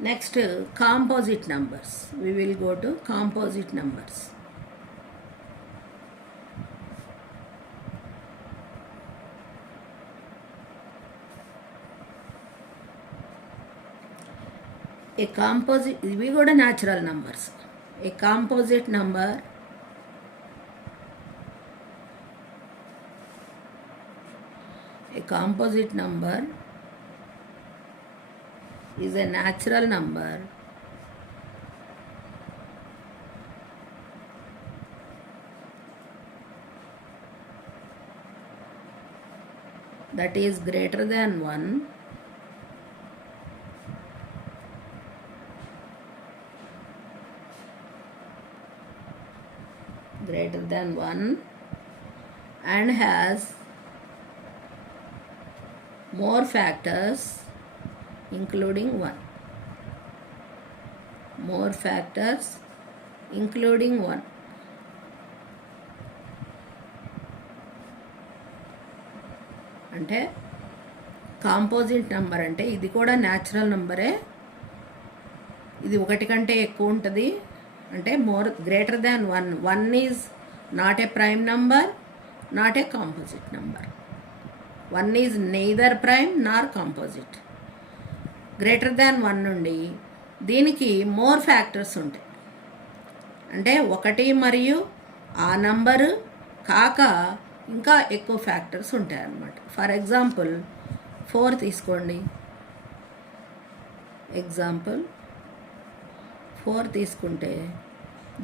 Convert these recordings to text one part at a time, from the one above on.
Next, composite numbers. We will go to composite numbers. A composite, we go to natural numbers. A composite number is a natural number that is greater than 1 and has more factors including 1. అంటే composite number అంటే ఇది కూడా న్యాచురల్ నెంబరే, ఇది ఒకటి కంటే ఎక్కువ ఉంటుంది. అంటే greater than 1. 1 is not a prime number, not a composite number. 1 is neither prime Nar composite. Greater than 1 నుండి దీనికి మోర్ ఫ్యాక్టర్స్ ఉంటాయి. అంటే 1 మరియు ఆ నంబరు కాక ఇంకా ఎక్కువ ఫ్యాక్టర్స్ ఉంటాయి అన్నమాట. ఫర్ ఎగ్జాంపుల్ 4 తీసుకోండి. 4 తీసుకుంటే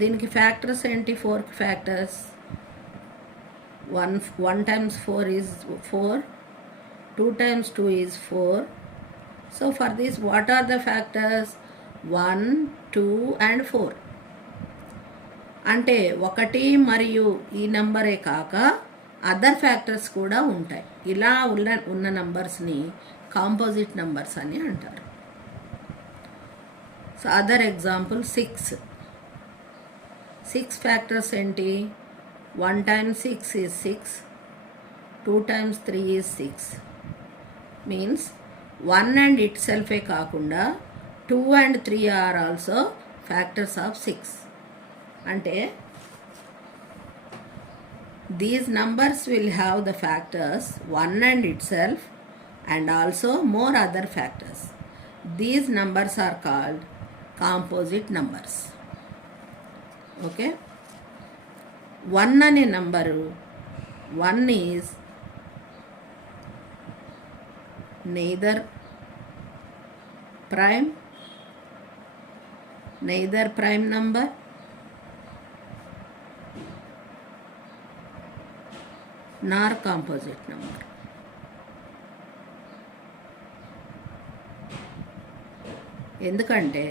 దీనికి ఫ్యాక్టర్స్ ఏంటి? 4కి ఫ్యాక్టర్స్ 1 times 4 is 4, 2 times 2 is 4. So for this, what are the factors? 1, 2 and 4. అంటే 1 మరియు ఈ నంబరే కాక అదర్ ఫ్యాక్టర్స్ కూడా ఉంటాయి. ఇలా ఉన్న నంబర్స్ని కాంపోజిట్ నంబర్స్ అని అంటారు. సో అదర్ ఎగ్జాంపుల్ 6 ఫ్యాక్టర్స్ ఏంటి? 1 times 6 is 6, 2 times 3 is 6. మీన్స్ 1 and itselfే కాకుండా 2 and 3 are also factors of 6. అంటే these numbers will have the factors 1 and itself and also more other factors. These numbers are called composite numbers. Okay? 1 అనే నంబరు 1 is neither prime number nor composite number. ఎందుకంటే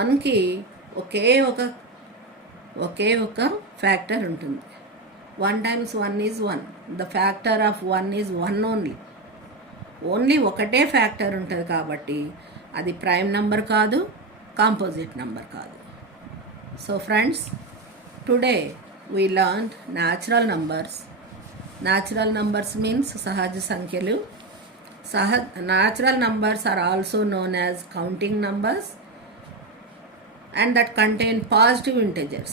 1కి ఒకే ఒక ఫ్యాక్టర్ ఉంటుంది. 1 times 1 is 1. The factor of 1 is 1 only. Only ఒకటే ఫ్యాక్టర్ ఉంటుంది కాబట్టి అది prime number కాదు, కాంపోజిట్ నంబర్ కాదు. So friends, today we learned natural numbers. Natural numbers means సహజ సంఖ్యలు. Natural numbers are also known as counting numbers and that contain positive integers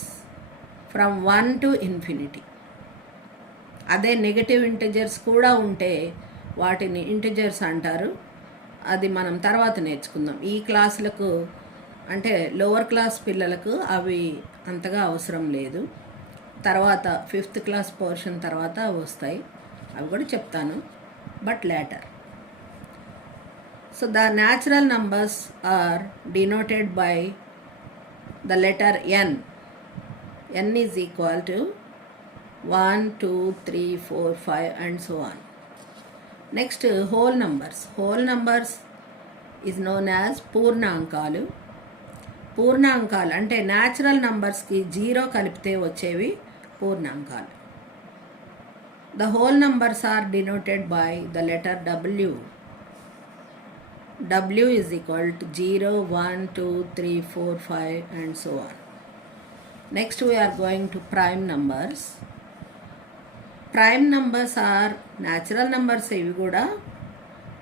from 1 to infinity. అదే negative integers కూడా ఉంటే వాటిని ఇంటిజర్స్ అంటారు. అది మనం తర్వాత నేర్చుకుందాం. ఈ క్లాసులకు అంటే లోవర్ క్లాస్ పిల్లలకు అవి అంతగా అవసరం లేదు. తర్వాత 5th క్లాస్ పోర్షన్ తర్వాత వస్తాయి, అవి కూడా చెప్తాను, but later. So the natural numbers are denoted by the letter n. n is equal to 1, 2, 3, 4, 5 and so on. Next, whole numbers. Whole numbers is known as పూర్ణాంకాలు. పూర్ణాంకాలు అంటే న్యాచురల్ నంబర్స్కి 0 కలిపితే వచ్చేవి పూర్ణాంకాలు. The whole numbers are denoted by the letter W. W is equal to 0, 1, 2, 3, 4, 5 and so on. Next, we are going to prime numbers. Prime numbers are natural numbers ఇవి కూడా,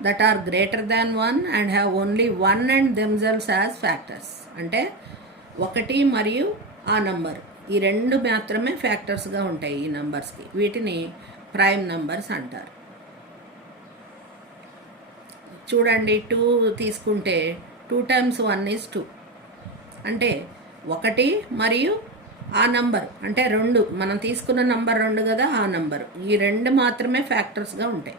that are greater than 1 and have only 1 and themselves as factors. అంటే 1 మరియు ఆ నంబర్ ఈ రెండు మాత్రమే ఫ్యాక్టర్స్గా ఉంటాయి ఈ నంబర్స్కి. వీటిని ప్రైమ్ నంబర్స్ అంటారు. చూడండి, 2 తీసుకుంటే 2 times 1 is 2. అంటే 1 మరియు ఆ నంబర్ అంటే 2, మనం తీసుకున్న నంబర్ 2 కదా, ఆ నంబరు ఈ రెండు మాత్రమే ఫ్యాక్టర్స్గా ఉంటాయి.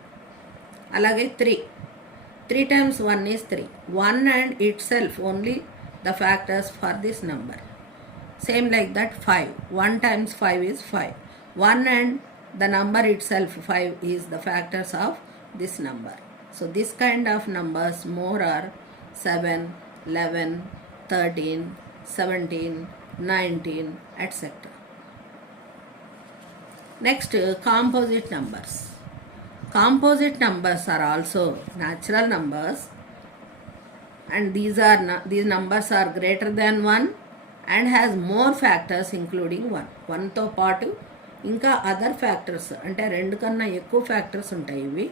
అలాగే 3 times 1 is 3. 1 and itself only the factors for this number. Same like that 5. 1 times 5 is 5. 1 and the number itself 5 is the factors of this number. So this kind of numbers more are 7, 11, 13, 17, 19, etc. Next, composite numbers. Composite numbers are also natural numbers, and these numbers are greater than 1 and has more factors including 1. 1తో పాటు ఇంకా other factors అంటే 2 కన్నా ఎక్కువ ఫ్యాక్టర్స్ ఉంటాయి ఇవి.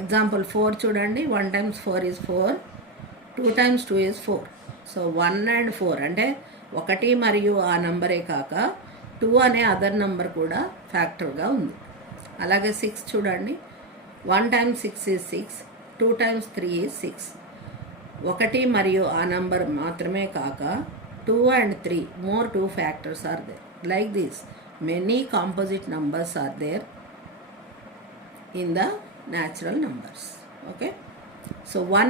ఎగ్జాంపుల్ 4 చూడండి. 1 times 4 is 4. 2 times 2 is 4. సో 1 and 4 అంటే 1 మరియు ఆ నంబరే కాక 2 అనే అదర్ నంబర్ కూడా ఫ్యాక్టర్గా ఉంది. అలాగే 6 చూడండి. 1 times 6 is 6. 2 times 3 is 6. 1 మరియు ఆ నంబర్ మాత్రమే కాక 2 and 3 more 2 factors are there. Like this, many composite numbers are there in the natural numbers. Okay, so 1